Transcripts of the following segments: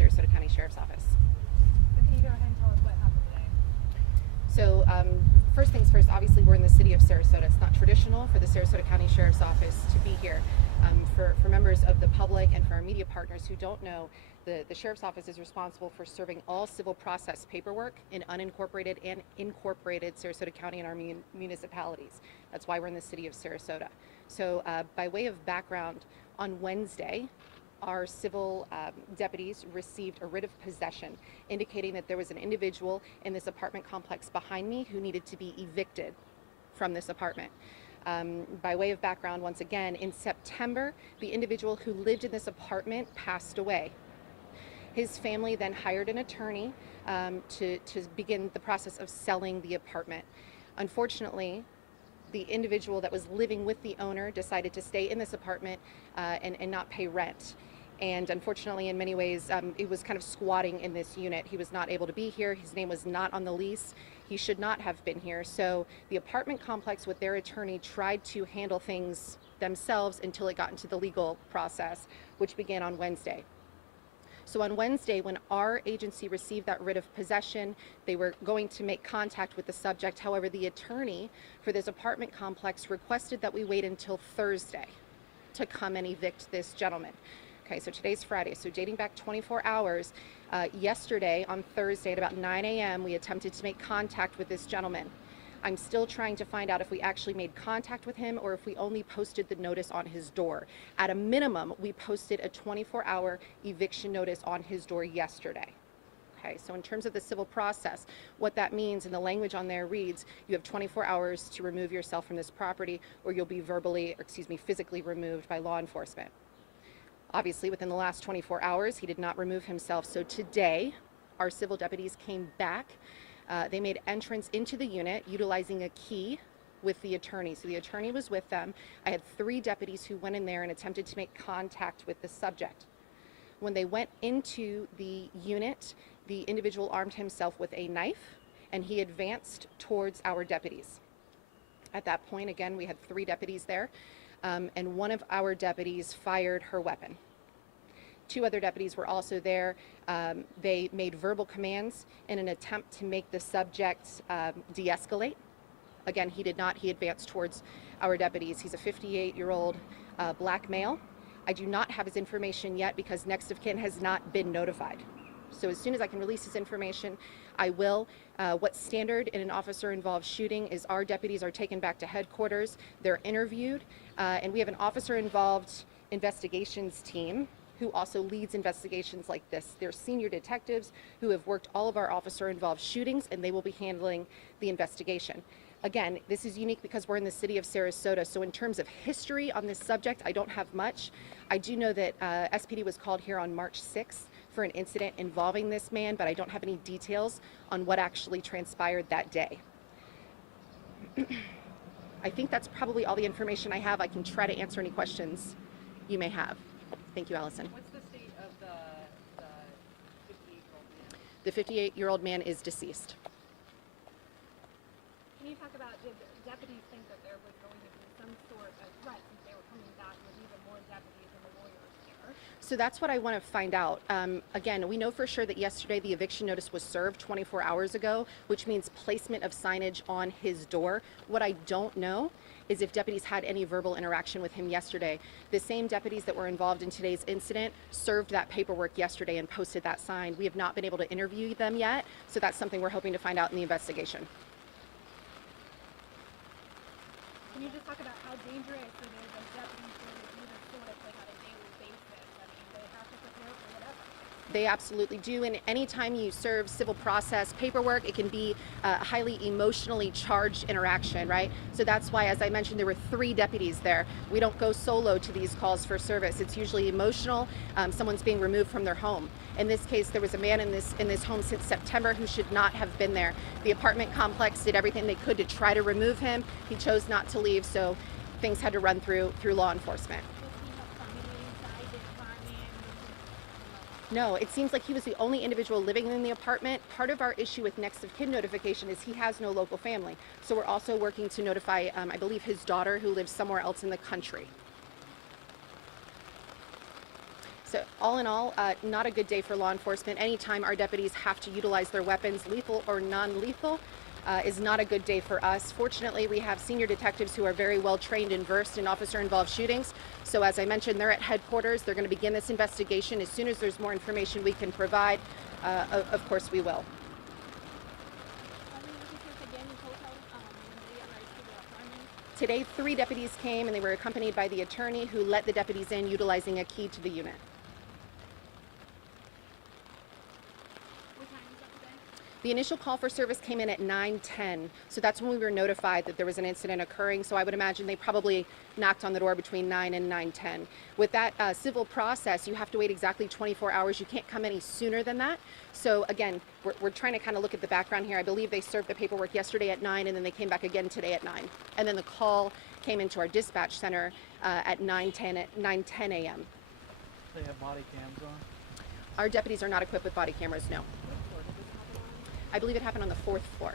Sarasota County Sheriff's Office. So can you go ahead and tell us what happened today? So first things first, obviously we're in the city of Sarasota. It's not traditional for the Sarasota County Sheriff's Office to be here. For members of the public and for our media partners who don't know, the Sheriff's Office is responsible for serving all civil process paperwork in unincorporated and incorporated Sarasota County and our municipalities. That's why we're in the city of Sarasota. So by way of background, on Wednesday, our civil deputies received a writ of possession indicating that there was an individual in this apartment complex behind me who needed to be evicted from this apartment. By way of background, once again, in September, the individual who lived in this apartment passed away. His family then hired an attorney to begin the process of selling the apartment. Unfortunately, the individual that was living with the owner decided to stay in this apartment and not pay rent. And unfortunately, in many ways, it was kind of squatting in this unit. He was not able to be here. His name was not on the lease. He should not have been here. So the apartment complex with their attorney tried to handle things themselves until it got into the legal process, which began on Wednesday. So on Wednesday, when our agency received that writ of possession, they were going to make contact with the subject. However, the attorney for this apartment complex requested that we wait until Thursday to come and evict this gentleman. Okay, so today's Friday, so dating back 24 hours, yesterday on Thursday at about 9 a.m., we attempted to make contact with this gentleman. I'm still trying to find out if we actually made contact with him or if we only posted the notice on his door. At a minimum, we posted a 24-hour eviction notice on his door yesterday. Okay, so in terms of the civil process, what that means, and the language on there reads, you have 24 hours to remove yourself from this property or you'll be physically removed by law enforcement. Obviously, within the last 24 hours, he did not remove himself. So today, our civil deputies came back. They made entrance into the unit utilizing a key with the attorney. So the attorney was with them. I had 3 deputies who went in there and attempted to make contact with the subject. When they went into the unit, the individual armed himself with a knife and he advanced towards our deputies. At that point, again, we had 3 deputies there. And one of our deputies fired her weapon. 2 other deputies were also there. They made verbal commands in an attempt to make the subject de-escalate. Again, he did not. He advanced towards our deputies. He's a 58-year-old black male. I do not have his information yet because next of kin has not been notified. So as soon as I can release his information, I will. What's standard in an officer-involved shooting is our deputies are taken back to headquarters. They're interviewed, and we have an officer-involved investigations team who also leads investigations like this. They're senior detectives who have worked all of our officer-involved shootings, and they will be handling the investigation. Again, this is unique because we're in the city of Sarasota, so in terms of history on this subject, I don't have much. I do know that SPD was called here on March 6th for an incident involving this man, but I don't have any details on what actually transpired that day. I think that's probably all the information I have. I can try to answer any questions you may have. Thank you, Allison. What's the state of the 58-year-old man? The 58-year-old man is deceased. Can you talk about, did deputies think that there was going to be some sort of threat since they were coming back with even more deputies and the lawyers there? So that's what I want to find out. Again, we know for sure that yesterday the eviction notice was served 24 hours ago, which means placement of signage on his door. What I don't know is if deputies had any verbal interaction with him yesterday. The same deputies that were involved in today's incident served that paperwork yesterday and posted that sign. We have not been able to interview them yet, so that's something we're hoping to find out in the investigation. Can you just talk about how dangerous it is as deputies to do this sort of thing on a daily basis? I mean, they have to prepare for whatever. They absolutely do, and anytime you serve civil process paperwork, it can be a highly emotionally charged interaction, right? So that's why, as I mentioned, there were 3 deputies there. We don't go solo to these calls for service. It's usually emotional. Someone's being removed from their home. In this case, there was a man in this home since September who should not have been there. The apartment complex did everything they could to try to remove him. He chose not to leave, so things had to run through law enforcement. No, it seems like he was the only individual living in the apartment. Part of our issue with next of kin notification is he has no local family. So we're also working to notify, I believe, his daughter who lives somewhere else in the country. So all in all, not a good day for law enforcement. Anytime our deputies have to utilize their weapons, lethal or non-lethal, is not a good day for us. Fortunately, we have senior detectives who are very well trained and versed in officer-involved shootings. So as I mentioned, they're at headquarters. They're going to begin this investigation. As soon as there's more information we can provide, of course we will. Today, 3 deputies came and they were accompanied by the attorney who let the deputies in utilizing a key to the unit. The initial call for service came in at 9:10, so that's when we were notified that there was an incident occurring. So I would imagine they probably knocked on the door between 9 and 9:10. With that civil process, you have to wait exactly 24 hours. You can't come any sooner than that. So again, we're trying to kind of look at the background here. I believe they served the paperwork yesterday at 9, and then they came back again today at 9. And then the call came into our dispatch center at 9:10 a.m. They have body cams on. Our deputies are not equipped with body cameras, no. I believe it happened on the 4th floor.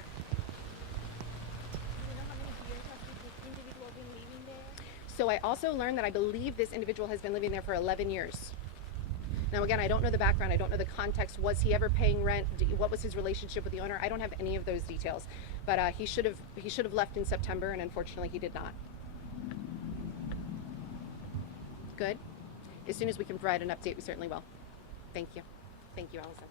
Do you know how many years has this individual been living there? So I also learned that I believe this individual has been living there for 11 years. Now again, I don't know the background, I don't know the context. Was he ever paying rent? What was his relationship with the owner? I don't have any of those details. But he should have left in September, and unfortunately he did not. Good. As soon as we can provide an update, we certainly will. Thank you. Thank you, Allison.